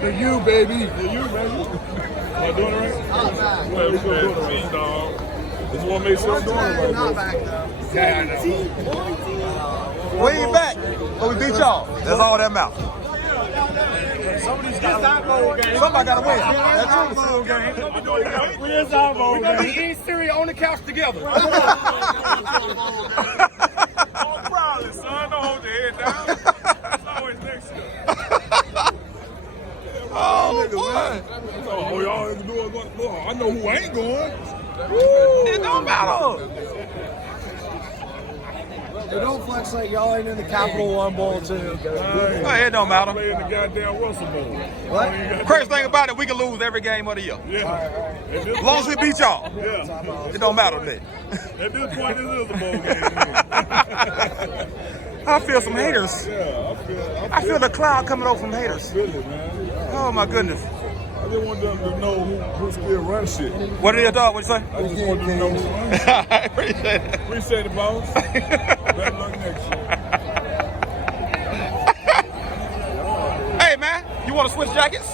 The U, baby. The U, baby. Am I doing it right? Well, we gonna do it right, dog. Just want to make sure I'm doing it right, Not bro. back though. Yeah, I know. We ain't back, but we beat y'all. That's all that matters. Somebody gotta win. That's true. We is our bowl We're gonna be game. eating cereal on the couch together. Walk proudly, son. Don't hold your head down. It's always next year. Oh, boy. Oh, y'all ain't doing going. I know who ain't going. It don't matter. Hey, don't flex like y'all ain't in the Capital One Bowl too. Hey, it don't matter. Play in the goddamn Russell Bowl. What? Crazy thing about it, we can lose every game of the year. Yeah. As long as we beat y'all, Yeah. it don't matter then. At this point, this is a bowl game. I feel some haters. Yeah, I feel the cloud coming over from haters. I feel it, man. Oh my goodness. I just want them to know who still runs shit. What did you thought? What you say? I just want them to know who runs shit. I appreciate it. Appreciate it, boss. Better luck next year. Hey man, you want to switch jackets?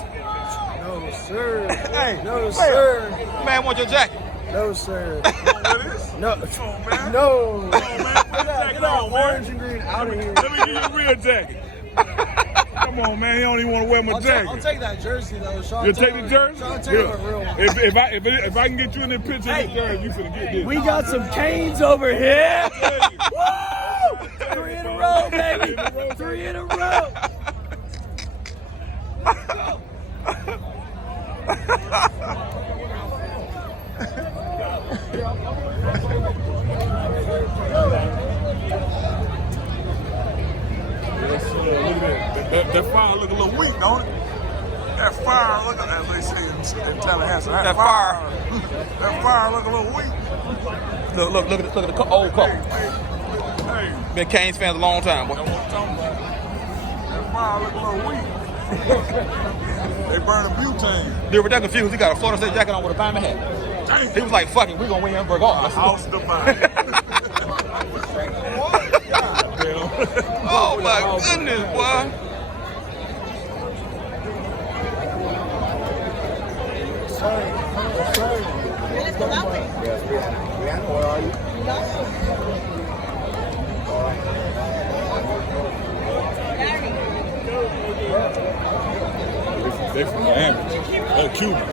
No sir. Hey, No sir. man, want your jacket? No sir. What is? No. Come on, man. No. Come on, man. Put that jacket on, Orange man. and green out of here. Let me give you a real jacket. Come on, man. He don't even want to wear my jacket. I'll take that jersey though. Sean You take the jersey? Sean Taylor, real one. If I can get you in the picture of the jersey, you finna get this. We got some Canes over here. Woo! 3 in a row, baby. 3 in a row. That fire look a little weak, don't it? That fire look at that. They say in Tallahassee. That fire. That fire look a little weak. Look at the old couple. Hey, Been Canes fans a long time, boy. that fire look a little weak. They burn a butane. Dude, they're confused. He got a Florida State jacket on with a Bama hat. He was like, "Fuck it, we gonna win Hamburg off." House divine. Oh my goodness, boy. They from Miami. Oh, Cuba.